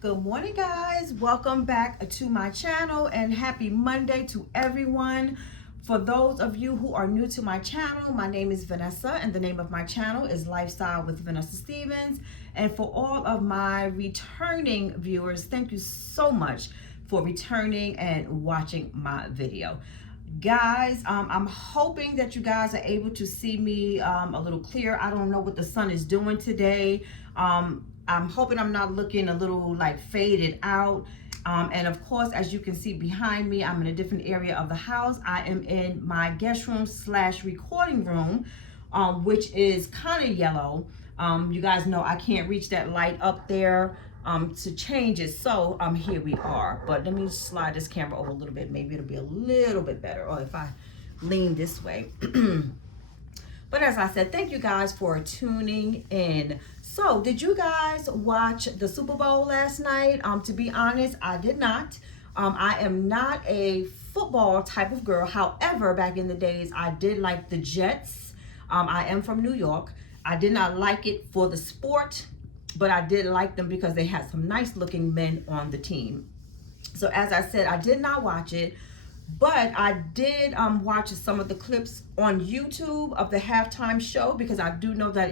Good morning, guys. Welcome back to my channel and happy Monday to everyone. For those of you who are new to my channel, my name is Vanessa and the name of my channel is Lifestyle with Vanessa Stevens. And for all of my returning viewers, thank you so much for returning and watching my video. Guys, I'm hoping that you guys are able to see me a little clear. I don't know what the sun is doing today. I'm hoping I'm not looking a little like faded out. And of course, as you can see behind me, I'm in a different area of the house. I am in my guest room / recording room, which is kind of yellow. You guys know I can't reach that light up there to change it. So here we are. But let me slide this camera over a little bit. Maybe it'll be a little bit better. Or if I lean this way. But as I said, thank you guys for tuning in. So, did you guys watch the Super Bowl last night? To be honest, I did not. I am not a football type of girl. However, back in the days, I did like the Jets. I am from New York. I did not like it for the sport, but I did like them because they had some nice looking men on the team. So as I said, I did not watch it. But I did watch some of the clips on YouTube of the halftime show because I do know that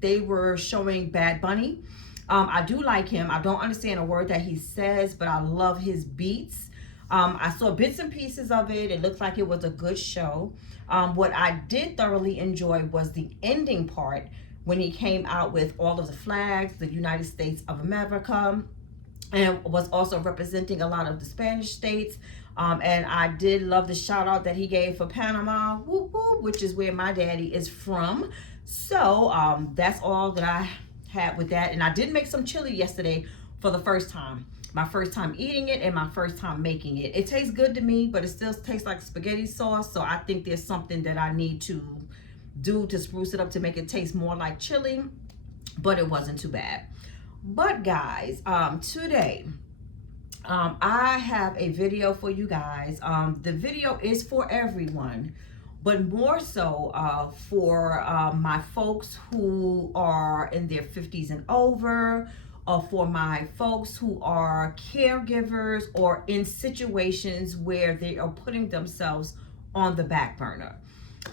they were showing Bad Bunny. I do like him. I don't understand a word that he says, but I love his beats. I saw bits and pieces of it. It looked like it was a good show. What I did thoroughly enjoy was the ending part when he came out with all of the flags, the United States of America, and was also representing a lot of the Spanish states. And I did love the shout out that he gave for Panama, whoop, whoop, which is where my daddy is from. So that's all that I had with that. And I did make some chili yesterday for the first time. My first time eating it and my first time making it. It tastes good to me, but it still tastes like spaghetti sauce. So I think there's something that I need to do to spruce it up to make it taste more like chili. But it wasn't too bad. But guys, today I have a video for you guys. The video is for everyone, but more so for my folks who are in their 50s and over, or for my folks who are caregivers or in situations where they are putting themselves on the back burner.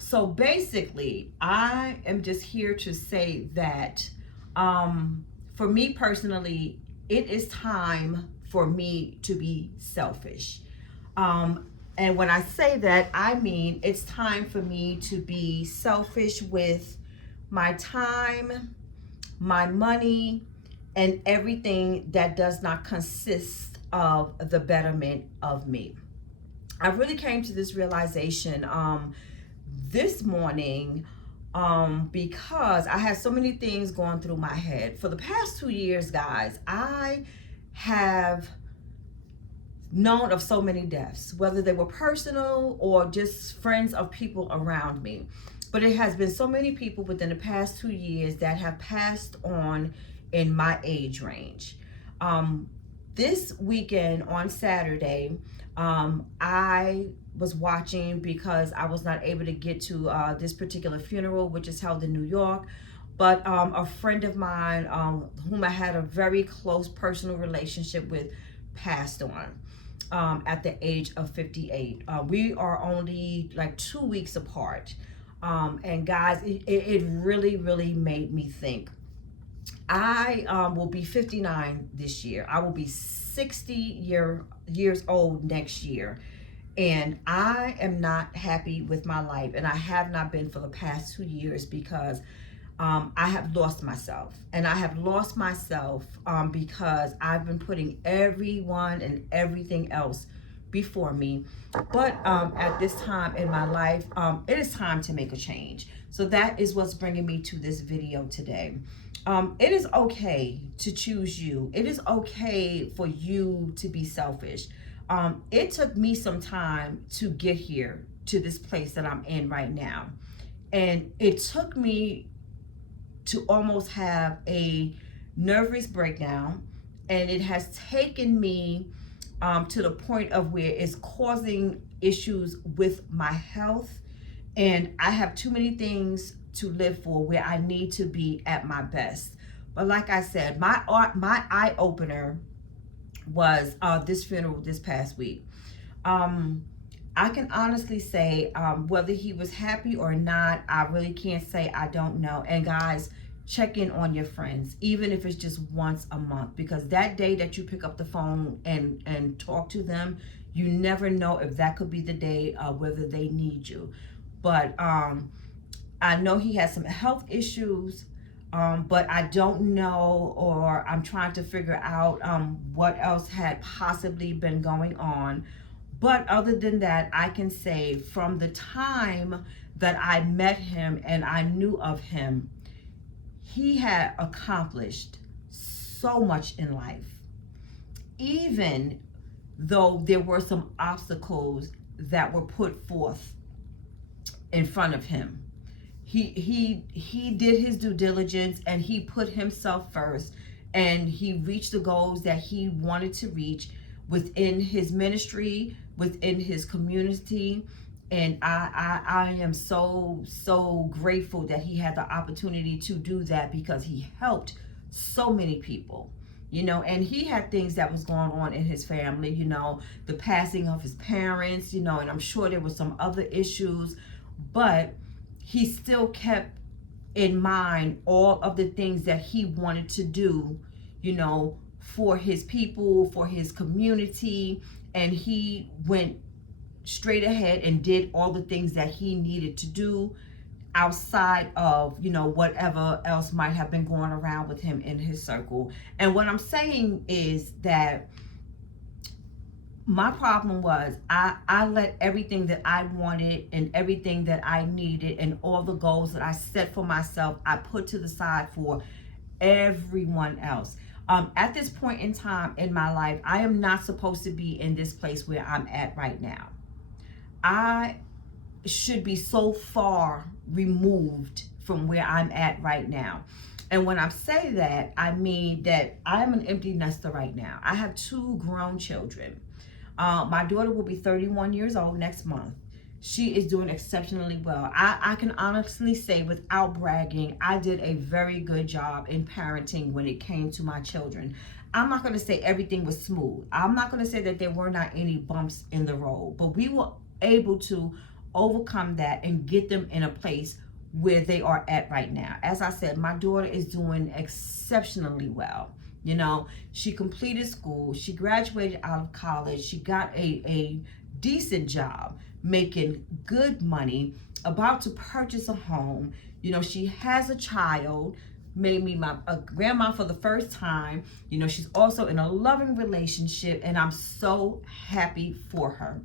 So basically, I am just here to say that for me personally, it is time for me to be selfish. And when I say that, I mean it's time for me to be selfish with my time, my money, and everything that does not consist of the betterment of me. I really came to this realization this morning because I had so many things going through my head. For the past 2 years, guys, I have known of so many deaths, whether they were personal or just friends of people around me. But it has been so many people within the past 2 years that have passed on in my age range. This weekend on Saturday, I was watching because I was not able to get to this particular funeral, which is held in New York. But a friend of mine, whom I had a very close personal relationship with, passed on at the age of 58. We are only like 2 weeks apart. And guys, it really, really made me think. I will be 59 this year. I will be 60 years old next year. And I am not happy with my life. And I have not been for the past 2 years because I have lost myself. And I have lost myself because I've been putting everyone and everything else before me. But at this time in my life, it is time to make a change. So that is what's bringing me to this video today. It is okay to choose you. It is okay for you to be selfish. It took me some time to get here to this place that I'm in right now. And it took me to almost have a nervous breakdown. And it has taken me to the point of where it's causing issues with my health. And I have too many things to live for where I need to be at my best. But like I said, my eye opener was this funeral this past week. I can honestly say whether he was happy or not, I really can't say. I don't know. And guys, check in on your friends, even if it's just once a month, because that day that you pick up the phone and talk to them, you never know if that could be the day whether they need you. But I know he has some health issues, but I don't know, or I'm trying to figure out what else had possibly been going on. But other than that, I can say from the time that I met him and I knew of him, he had accomplished so much in life. Even though there were some obstacles that were put forth in front of him, he did his due diligence and he put himself first, and he reached the goals that he wanted to reach within his ministry, within his community. And I am so grateful that he had the opportunity to do that, because he helped so many people, you know. And he had things that was going on in his family, you know, the passing of his parents, you know, and I'm sure there were some other issues, but he still kept in mind all of the things that he wanted to do, you know, for his people, for his community. And he went straight ahead and did all the things that he needed to do outside of, you know, whatever else might have been going around with him in his circle. And what I'm saying is that my problem was I let everything that I wanted and everything that I needed and all the goals that I set for myself, I put to the side for everyone else. At this point in time in my life, I am not supposed to be in this place where I'm at right now. I should be so far removed from where I'm at right now. And when I say that, I mean that I'm an empty nester right now. I have 2 grown children. My daughter will be 31 years old next month. She is doing exceptionally well. I can honestly say, without bragging, I did a very good job in parenting when it came to my children. I'm not going to say everything was smooth. I'm not going to say that there were not any bumps in the road, but we were able to overcome that and get them in a place where they are at right now. As I said, my daughter is doing exceptionally well. You know, she completed school, she graduated out of college, she got a decent job, making good money, about to purchase a home. You know, she has a child, made me a grandma for the first time. You know, she's also in a loving relationship, and I'm so happy for her.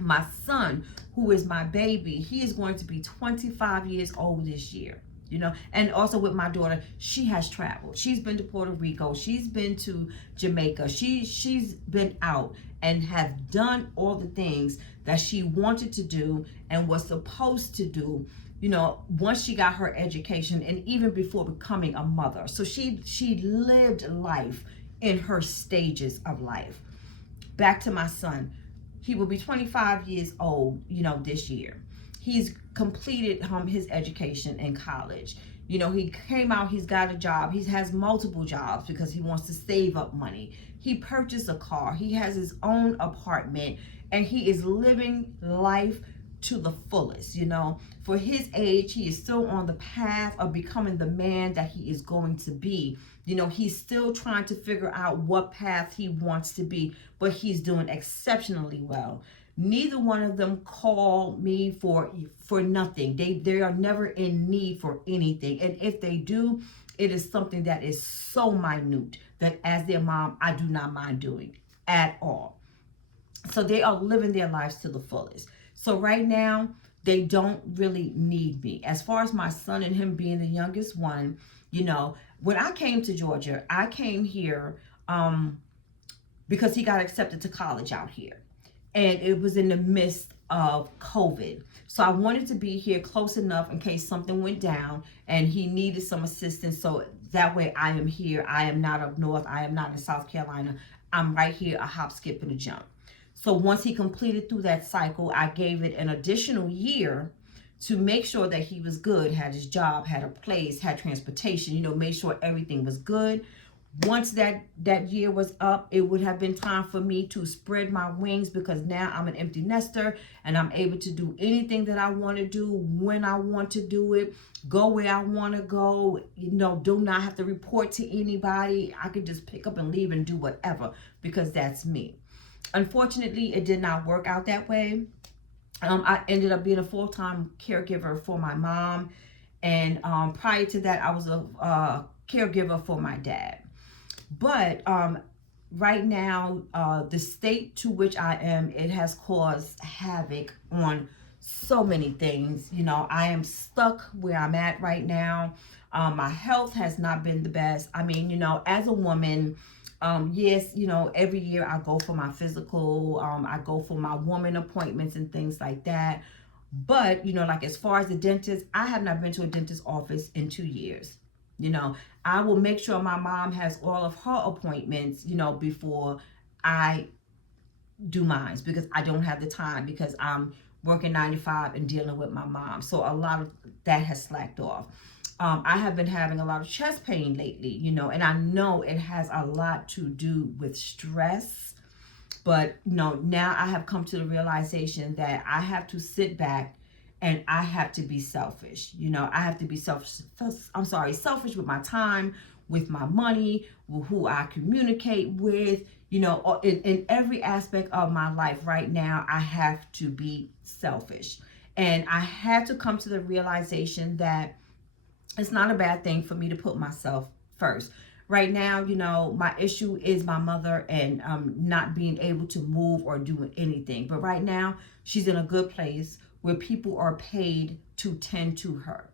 My son, who is my baby, he is going to be 25 years old this year. You know, and also with my daughter, she has traveled. She's been to Puerto Rico. She's been to Jamaica. She's been out and have done all the things that she wanted to do and was supposed to do, you know, once she got her education and even before becoming a mother. So she lived life in her stages of life. Back to my son. He will be 25 years old, you know, this year. He's completed his education in college. You know, he came out, he's got a job. He has multiple jobs because he wants to save up money. He purchased a car. He has his own apartment, and he is living life to the fullest. You know, for his age, he is still on the path of becoming the man that he is going to be. You know, he's still trying to figure out what path he wants to be, but he's doing exceptionally well. Neither one of them call me for nothing. They are never in need for anything. And if they do, it is something that is so minute that as their mom, I do not mind doing at all. So they are living their lives to the fullest. So right now, they don't really need me. As far as my son and him being the youngest one, you know, when I came to Georgia, I came here because he got accepted to college out here. And it was in the midst of COVID. So I wanted to be here close enough in case something went down and he needed some assistance. So that way I am here. I am not up north. I am not in South Carolina. I'm right here, a hop, skip, and a jump. So once he completed through that cycle, I gave it an additional year to make sure that he was good, had his job, had a place, had transportation, you know, made sure everything was good. Once that year was up, it would have been time for me to spread my wings, because now I'm an empty nester and I'm able to do anything that I want to do when I want to do it, go where I want to go, do not have to report to anybody. I could just pick up and leave and do whatever, because that's me. Unfortunately, it did not work out that way. I ended up being a full-time caregiver for my mom, and prior to that, I was a caregiver for my dad. But right now, the state to which I am, it has caused havoc on so many things. I am stuck where I'm at right now. My health has not been the best. I mean, as a woman, yes, every year I go for my physical, I go for my woman appointments and things like that. But, like as far as the dentist, I have not been to a dentist office in 2 years. I will make sure my mom has all of her appointments, before I do mine, because I don't have the time, because I'm working 9 to 5 and dealing with my mom. So a lot of that has slacked off. I have been having a lot of chest pain lately, and I know it has a lot to do with stress. But, now I have come to the realization that I have to sit back and I have to be selfish. I have to be selfish with my time, with my money, with who I communicate with, in every aspect of my life right now, I have to be selfish. And I had to come to the realization that it's not a bad thing for me to put myself first. Right now, my issue is my mother and not being able to move or do anything. But right now, she's in a good place where people are paid to tend to her.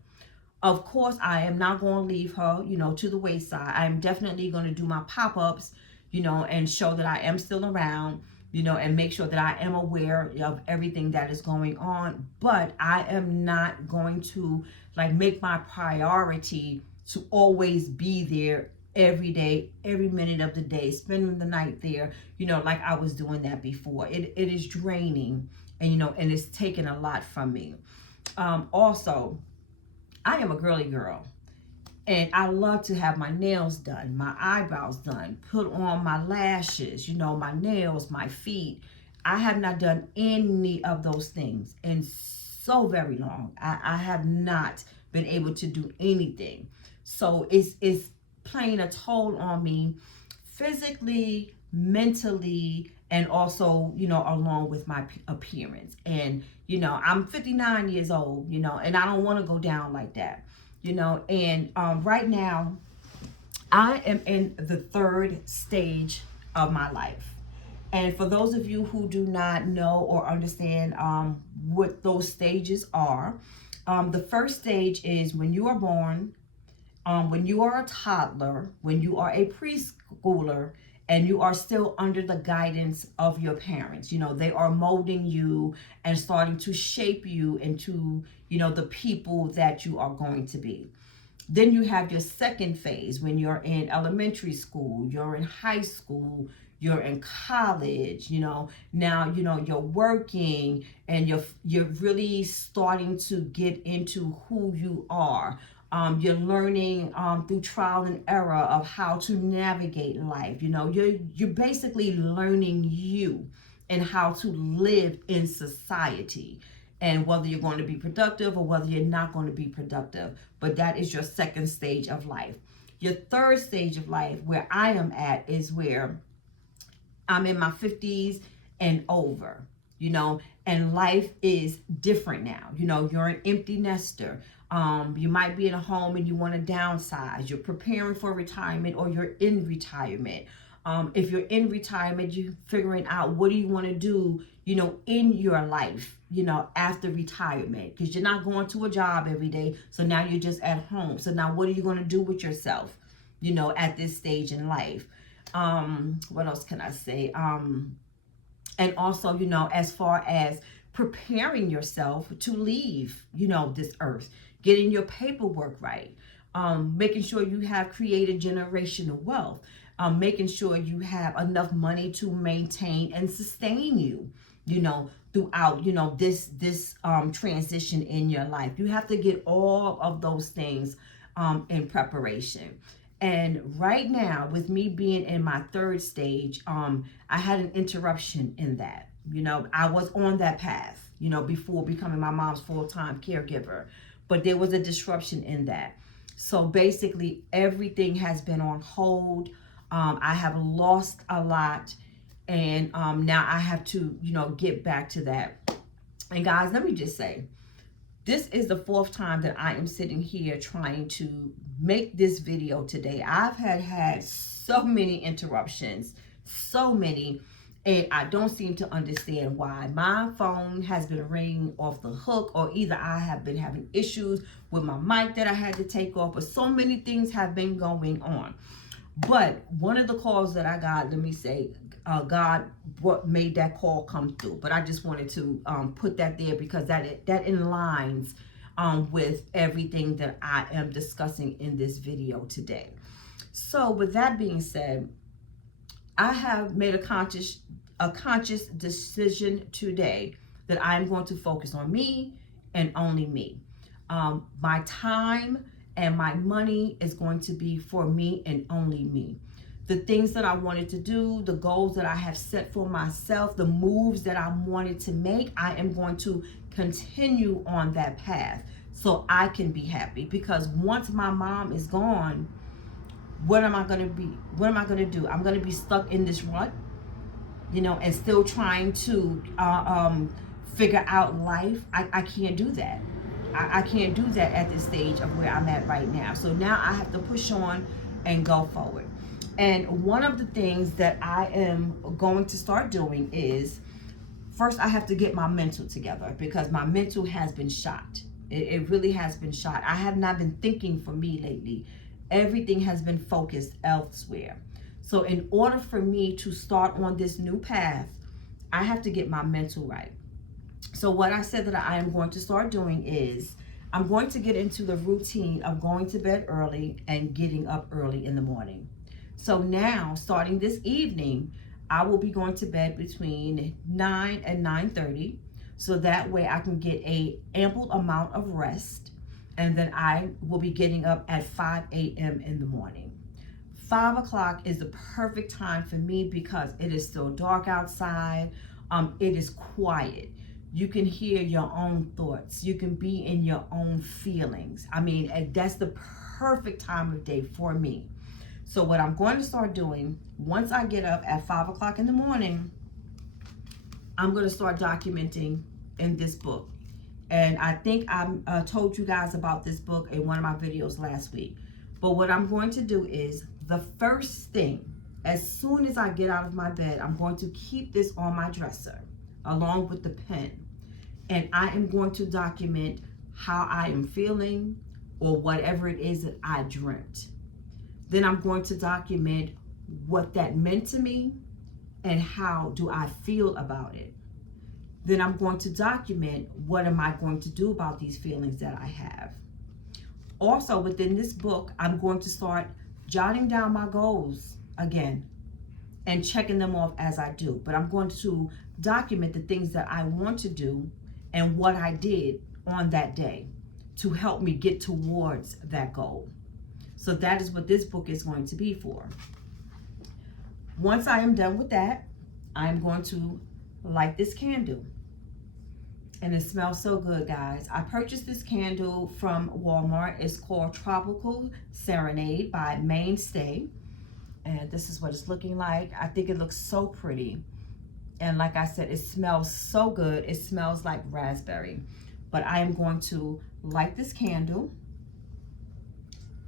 Of course, I am not going to leave her, to the wayside. I'm definitely going to do my pop-ups, and show that I am still around, and make sure that I am aware of everything that is going on. But I am not going to make my priority to always be there every day, every minute of the day, spending the night there, like I was doing that before. It is draining, and it's taken a lot from me. Also, I am a girly girl, and I love to have my nails done, my eyebrows done, put on my lashes, my nails, my feet. I have not done any of those things in so very long. I have not been able to do anything. So it's playing a toll on me physically, mentally, and also, along with my appearance. And, I'm 59 years old, and I don't want to go down like that, and right now, I am in the third stage of my life. And for those of you who do not know or understand what those stages are, the first stage is when you are born, when you are a toddler, when you are a preschooler, and you are still under the guidance of your parents. They are molding you and starting to shape you into, the people that you are going to be. Then you have your second phase when you're in elementary school, you're in high school, you're in college, now, you're working and you're really starting to get into who you are. You're learning through trial and error of how to navigate life. You're basically learning you and how to live in society, and whether you're going to be productive or whether you're not going to be productive. But that is your second stage of life. Your third stage of life, where I am at, is where I'm in my 50s and over, and life is different now. You're an empty nester. You might be in a home and you want to downsize. You're preparing for retirement, or you're in retirement. If you're in retirement, you're figuring out what do you want to do, in your life, after retirement, because you're not going to a job every day. So now you're just at home. So now what are you going to do with yourself, at this stage in life? What else can I say? And also, as far as preparing yourself to leave, this earth, getting your paperwork right, making sure you have created generational wealth, making sure you have enough money to maintain and sustain you, throughout, this transition in your life. You have to get all of those things in preparation. And right now, with me being in my third stage, I had an interruption in that. I was on that path, before becoming my mom's full-time caregiver, but there was a disruption in that. So basically, everything has been on hold. I have lost a lot, and now I have to, get back to that. And guys, let me just say, this is the fourth time that I am sitting here trying to make this video today. I've had so many interruptions, so many, and I don't seem to understand why. My phone has been ringing off the hook, or either I have been having issues with my mic that I had to take off, but so many things have been going on. But one of the calls that I got, let me say, God what made that call come through. But I just wanted to put that there because that aligns with everything that I am discussing in this video today. So with that being said, I have made a conscious decision today that I'm going to focus on me and only me. My time and my money is going to be for me and only me. The things that I wanted to do, the goals that I have set for myself, the moves that I wanted to make, I am going to continue on that path so I can be happy. Because once my mom is gone, what am I going to be? What am I going to do? I'm going to be stuck in this rut, and still trying to figure out life. I can't do that. I can't do that at this stage of where I'm at right now. So now I have to push on and go forward. And one of the things that I am going to start doing is, first I have to get my mental together, because my mental has been shot. It really has been shot. I have not been thinking for me lately. Everything has been focused elsewhere. So in order for me to start on this new path, I have to get my mental right. So what I said that I am going to start doing is, I'm going to get into the routine of going to bed early and getting up early in the morning. So now, starting this evening, I will be going to bed between 9 and 9:30, so that way I can get a ample amount of rest, and then I will be getting up at 5 a.m. in the morning. 5 o'clock is the perfect time for me because it is still dark outside. It is quiet. You can hear your own thoughts. You can be in your own feelings. I mean, that's the perfect time of day for me. So what I'm going to start doing, once I get up at 5 o'clock in the morning, I'm going to start documenting in this book. And I think I told you guys about this book in one of my videos last week. But what I'm going to do is, the first thing, as soon as I get out of my bed, I'm going to keep this on my dresser along with the pen. And I am going to document how I am feeling, or whatever it is that I dreamt. Then I'm going to document what that meant to me and how do I feel about it. Then I'm going to document what am I going to do about these feelings that I have. Also, within this book, I'm going to start jotting down my goals again and checking them off as I do. But I'm going to document the things that I want to do and what I did on that day to help me get towards that goal. So that is what this book is going to be for. Once I am done with that, I'm going to light this candle. And it smells so good, guys. I purchased this candle from Walmart. It's called Tropical Serenade by Mainstay. And this is what it's looking like. I think it looks so pretty. And like I said, it smells so good. It smells like raspberry. But I am going to light this candle.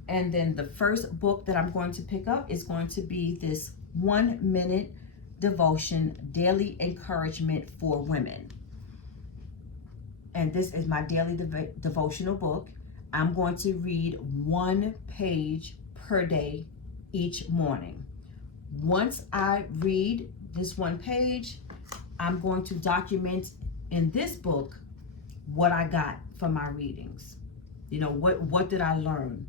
And then the first book that I'm going to pick up is going to be this 1-minute devotion, daily encouragement for women. And this is my daily devotional book. I'm going to read 1 page per day each morning. Once I read this 1 page, I'm going to document in this book what I got from my readings. What did I learn?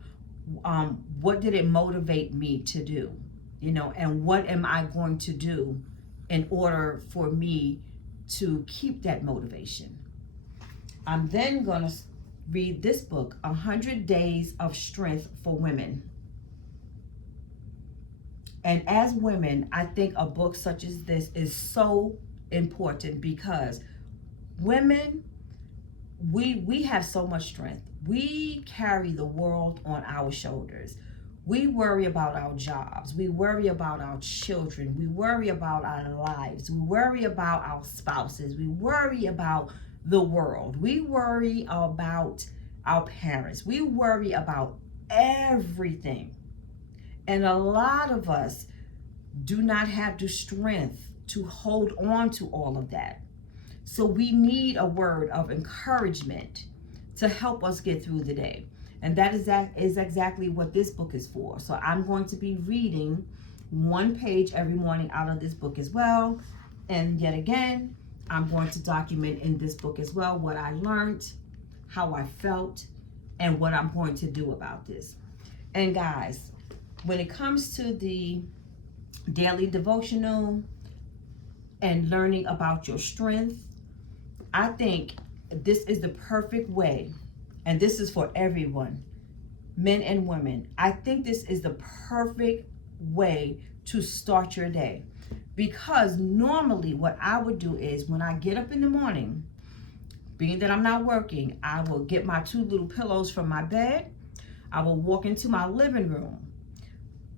What did it motivate me to do? And what am I going to do in order for me to keep that motivation? I'm then going to read this book, 100 Days of Strength for Women. And as women, I think a book such as this is so important because women, we have so much strength. We carry the world on our shoulders. We worry about our jobs. We worry about our children. We worry about our lives. We worry about our spouses. We worry about the world. We worry about our parents. We worry about everything. And a lot of us do not have the strength to hold on to all of that. So we need a word of encouragement to help us get through the day. And that is exactly what this book is for. So I'm going to be reading one page every morning out of this book as well. And yet again, I'm going to document in this book as well what I learned, how I felt, and what I'm going to do about this. And guys, when it comes to the daily devotional and learning about your strength, I think this is the perfect way, and this is for everyone, men and women. I think this is the perfect way to start your day, because normally what I would do is when I get up in the morning, being that I'm not working, I will get my 2 little pillows from my bed. I will walk into my living room,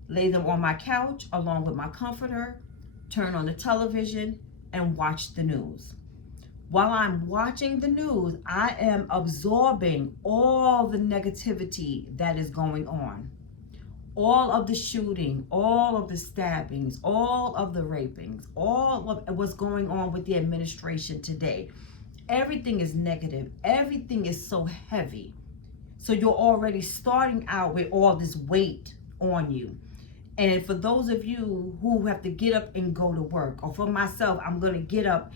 lay them on my couch along with my comforter, turn on the television, and watch the news. While I'm watching the news, I am absorbing all the negativity that is going on. All of the shooting, all of the stabbings, all of the rapings, all of what's going on with the administration today. Everything is negative. Everything is so heavy. So you're already starting out with all this weight on you. And for those of you who have to get up and go to work, or for myself, I'm going to get up,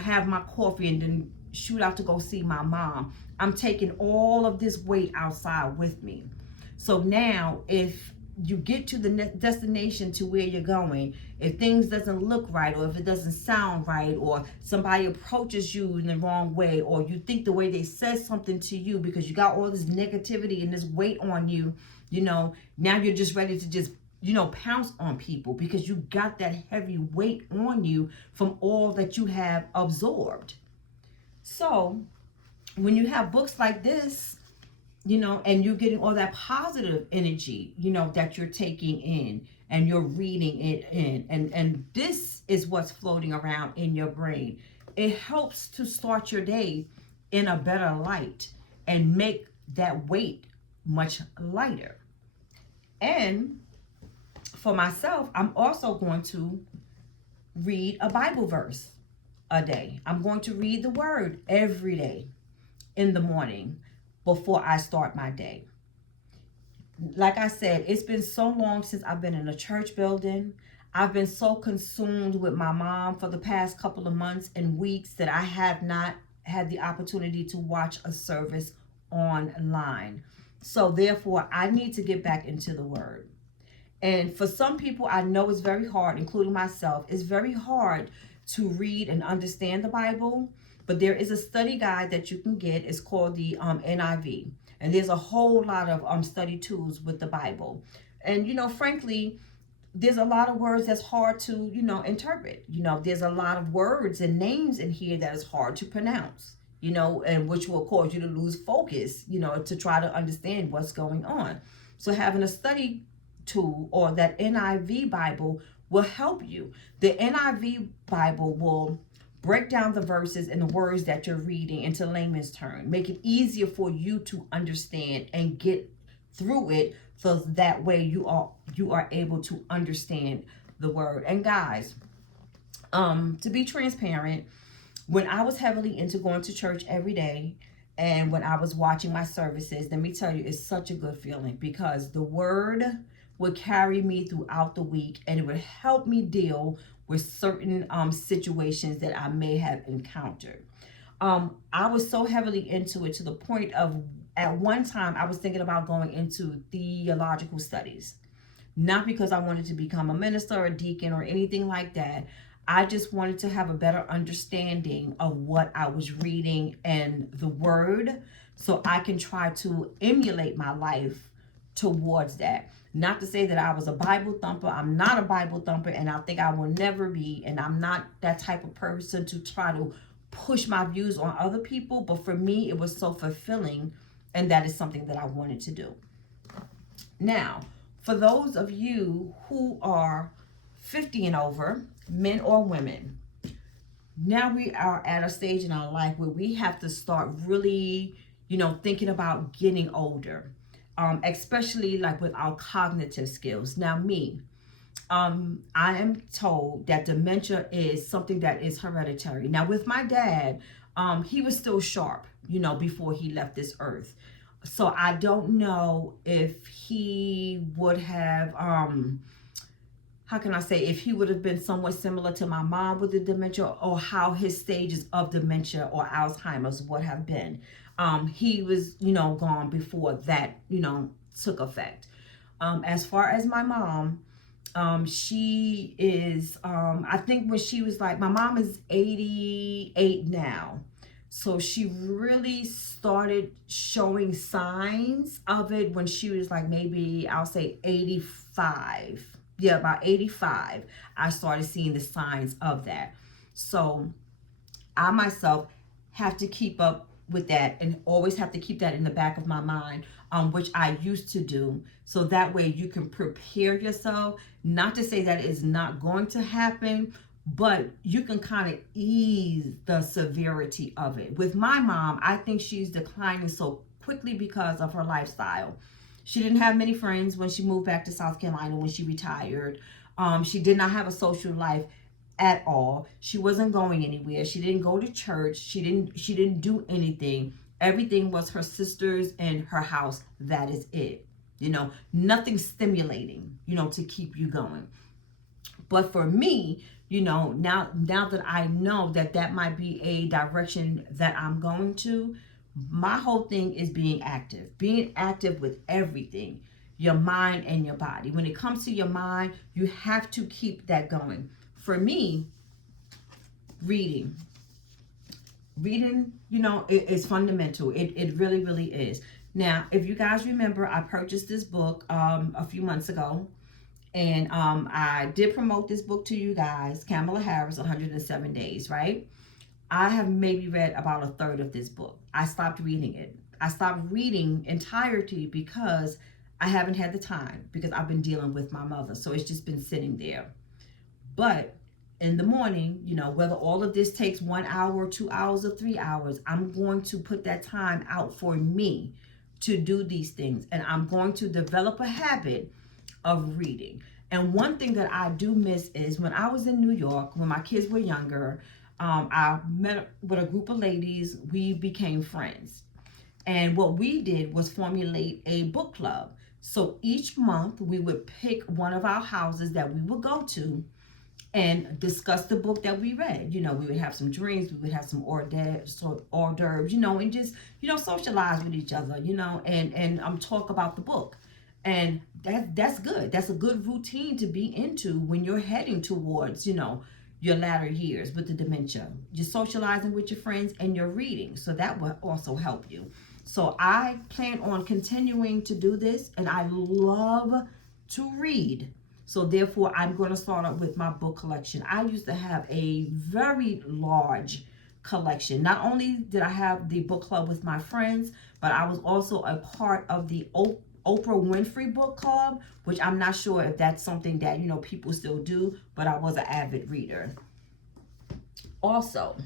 have my coffee and then shoot out to go see my mom. I'm taking all of this weight outside with me. So now if you get to the destination to where you're going, if things doesn't look right, or if it doesn't sound right, or somebody approaches you in the wrong way, or you think the way they said something to you because you got all this negativity and this weight on you, now you're just ready to just pounce on people because you got that heavy weight on you from all that you have absorbed. So when you have books like this, and you're getting all that positive energy, that you're taking in and you're reading it in, and this is what's floating around in your brain. It helps to start your day in a better light and make that weight much lighter. And for myself, I'm also going to read a Bible verse a day. I'm going to read the word every day in the morning before I start my day. Like I said, it's been so long since I've been in a church building. I've been so consumed with my mom for the past couple of months and weeks that I have not had the opportunity to watch a service online. So therefore, I need to get back into the word. And for some people, I know it's very hard, including myself. It's very hard to read and understand the Bible, but there is a study guide that you can get. It's called the NIV. And there's a whole lot of study tools with the Bible. And, frankly, there's a lot of words that's hard to, interpret. There's a lot of words and names in here that is hard to pronounce, and which will cause you to lose focus, to try to understand what's going on. So having a study tool or that NIV Bible will help you. The NIV Bible will break down the verses and the words that you're reading into layman's terms, make it easier for you to understand and get through it, so that way you are able to understand the word. And guys, to be transparent, when I was heavily into going to church every day, and when I was watching my services, let me tell you, it's such a good feeling, because the word would carry me throughout the week, and it would help me deal with certain situations that I may have encountered. I was so heavily into it to the point of, at one time, I was thinking about going into theological studies. Not because I wanted to become a minister or a deacon or anything like that. I just wanted to have a better understanding of what I was reading and the word, so I can try to emulate my life towards that. Not to say that I was a Bible thumper. I'm not a Bible thumper, and I think I will never be. And I'm not that type of person to try to push my views on other people. But for me, it was so fulfilling, and that is something that I wanted to do. Now, for those of you who are 50 and over, men or women, now we are at a stage in our life where we have to start really, thinking about getting older, especially like with our cognitive skills. Now, I am told that dementia is something that is hereditary. Now, with my dad, he was still sharp, before he left this earth. So I don't know if he would have, how can I say, if he would have been somewhat similar to my mom with the dementia, or how his stages of dementia or Alzheimer's would have been. He was, gone before that, took effect. As far as my mom, she is, I think when she was like, my mom is 88 now. So she really started showing signs of it when she was like, maybe I'll say 85. Yeah, about 85, I started seeing the signs of that. So I myself have to keep up with that and always have to keep that in the back of my mind, which I used to do. So that way you can prepare yourself. Not to say that it's not going to happen, but you can kind of ease the severity of it. With my mom, I think she's declining so quickly because of her lifestyle. She didn't have many friends when she moved back to South Carolina when she retired. She did not have a social life at all. She wasn't going anywhere. She didn't go to church. She didn't do anything. Everything was her sisters and her house. That is it. Nothing stimulating, to keep you going. But for me, now that I know that might be a direction that I'm going to, my whole thing is being active with everything, your mind and your body. When it comes to your mind, you have to keep that going. For me, reading, it is fundamental. It really, really is. Now, if you guys remember, I purchased this book a few months ago, and I did promote this book to you guys, Kamala Harris, 107 Days, right? I have maybe read about a third of this book. I stopped reading it. I stopped reading entirety because I haven't had the time, because I've been dealing with my mother. So it's just been sitting there. But in the morning, whether all of this takes 1 hour, 2 hours, or 3 hours, I'm going to put that time out for me to do these things. And I'm going to develop a habit of reading. And one thing that I do miss is when I was in New York, when my kids were younger, I met with a group of ladies. We became friends. And what we did was formulate a book club. So each month we would pick one of our houses that we would go to and discuss the book that we read. We would have some drinks, we would have some hors d'oeuvres, and just, socialize with each other, and talk about the book. And that's good. That's a good routine to be into when you're heading towards, your latter years with the dementia. You're socializing with your friends and you're reading. So that will also help you. So I plan on continuing to do this, and I love to read. So therefore, I'm going to start up with my book collection. I used to have a very large collection. Not only did I have the book club with my friends, but I was also a part of the Oprah Winfrey Book Club, which I'm not sure if that's something that, people still do, but I was an avid reader. Also,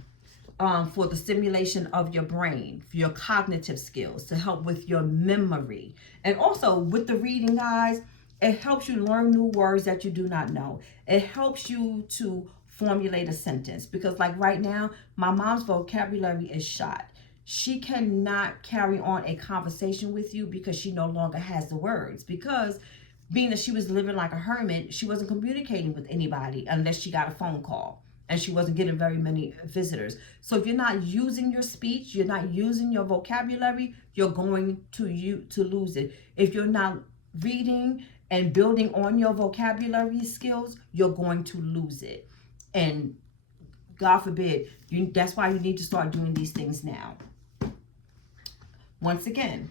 for the stimulation of your brain, for your cognitive skills, to help with your memory. And also with the reading, guys, it helps you learn new words that you do not know. It helps you to formulate a sentence, because like right now, my mom's vocabulary is shot. She cannot carry on a conversation with you because she no longer has the words. Because being that she was living like a hermit, she wasn't communicating with anybody unless she got a phone call. And she wasn't getting very many visitors. So if you're not using your speech, you're not using your vocabulary, you're going to lose it. If you're not reading and building on your vocabulary skills, you're going to lose it. And God forbid, that's why you need to start doing these things now. Once again,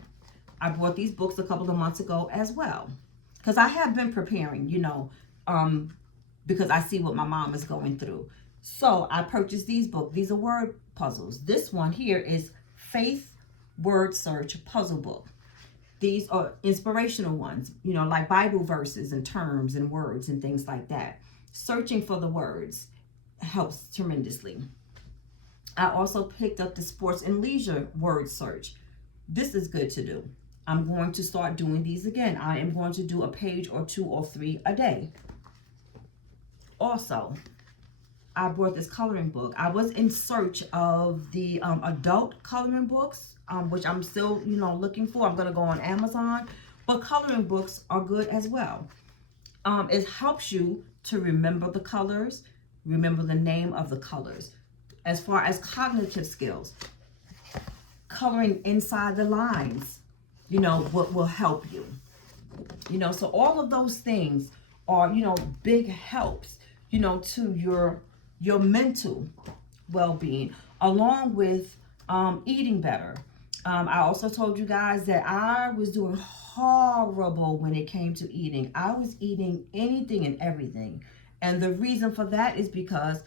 I bought these books a couple of months ago as well. because I have been preparing, you know, because I see what my mom is going through. So I purchased these books. These are word puzzles. This one here is Faith Word Search Puzzle Book. These are inspirational ones, you know, like Bible verses and terms and words and things like that. Searching for the words helps tremendously. I also picked up the Sports and Leisure Word Search. This is good to do. I'm going to start doing these again. I am going to do a page or 2 or 3 a day. Also, I bought this coloring book. I was in search of the adult coloring books, which I'm still, you know, looking for. I'm going to go on Amazon. But coloring books are good as well. It helps you to remember the colors, remember the name of the colors. As far as cognitive skills, coloring inside the lines, you know, what will help you. You know, so all of those things are, you know, big helps, you know, to your mental well-being, along with eating better. I also told you guys that I was doing horrible when it came to eating. I was eating anything and everything. And the reason for that is because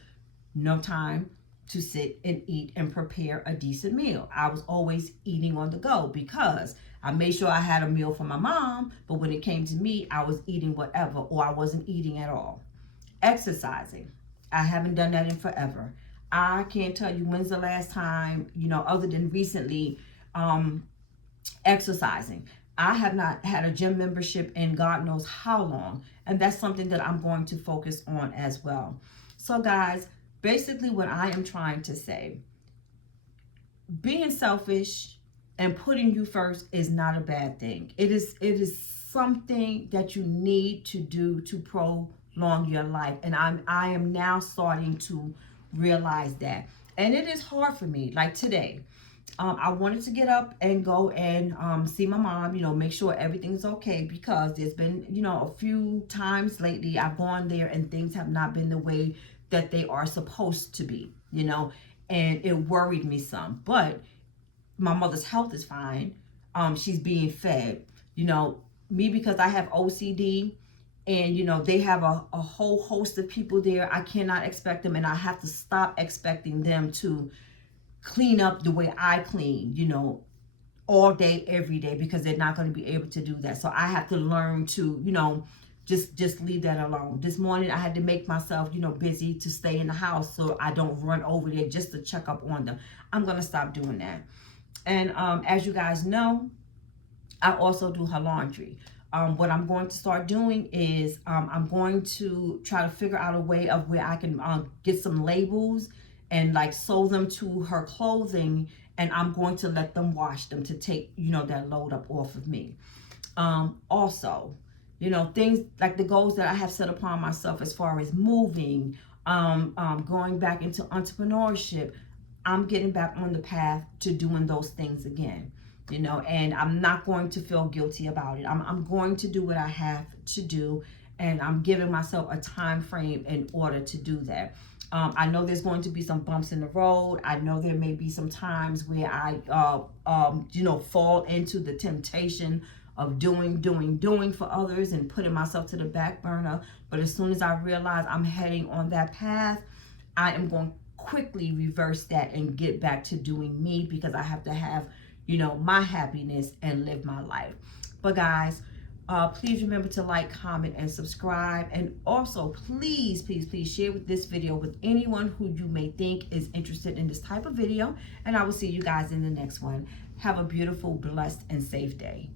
no time to sit and eat and prepare a decent meal. I was always eating on the go because I made sure I had a meal for my mom, but when it came to me, I was eating whatever, or I wasn't eating at all. Exercising. I haven't done that in forever. I can't tell you when's the last time, you know, other than recently, exercising. I have not had a gym membership in God knows how long, and that's something that I'm going to focus on as well. So guys, basically what I am trying to say, being selfish and putting you first is not a bad thing. It is something that you need to do to prolong your life, and I am now starting to realize that. And it is hard for me. Like today, I wanted to get up and go and see my mom, you know, make sure everything's okay, because there's been, you know, a few times lately I've gone there and things have not been the way that they are supposed to be, you know, and it worried me some. But my mother's health is fine. She's being fed, you know, me, because I have OCD, and, you know, they have a whole host of people there. I cannot expect them, and I have to stop expecting them to clean up the way I clean, you know, all day, every day, because they're not going to be able to do that. So I have to learn to, you know, just leave that alone. This morning I had to make myself, you know, busy to stay in the house so I don't run over there just to check up on them. I'm going to stop doing that. And as you guys know, I also do her laundry. What I'm going to start doing is I'm going to try to figure out a way of where I can get some labels and like sew them to her clothing, and I'm going to let them wash them to take, you know, that load up off of me. Also, you know, things like the goals that I have set upon myself as far as moving, going back into entrepreneurship, I'm getting back on the path to doing those things again, you know, and I'm not going to feel guilty about it. I'm going to do what I have to do, and I'm giving myself a time frame in order to do that. I know there's going to be some bumps in the road. I know there may be some times where I, you know, fall into the temptation of doing for others and putting myself to the back burner. But as soon as I realize I'm heading on that path, I am going to quickly reverse that and get back to doing me, because I have to have, you know, my happiness and live my life. But guys, please remember to like, comment, and subscribe. And also, please share this video with anyone who you may think is interested in this type of video. And I will see you guys in the next one. Have a beautiful, blessed, and safe day.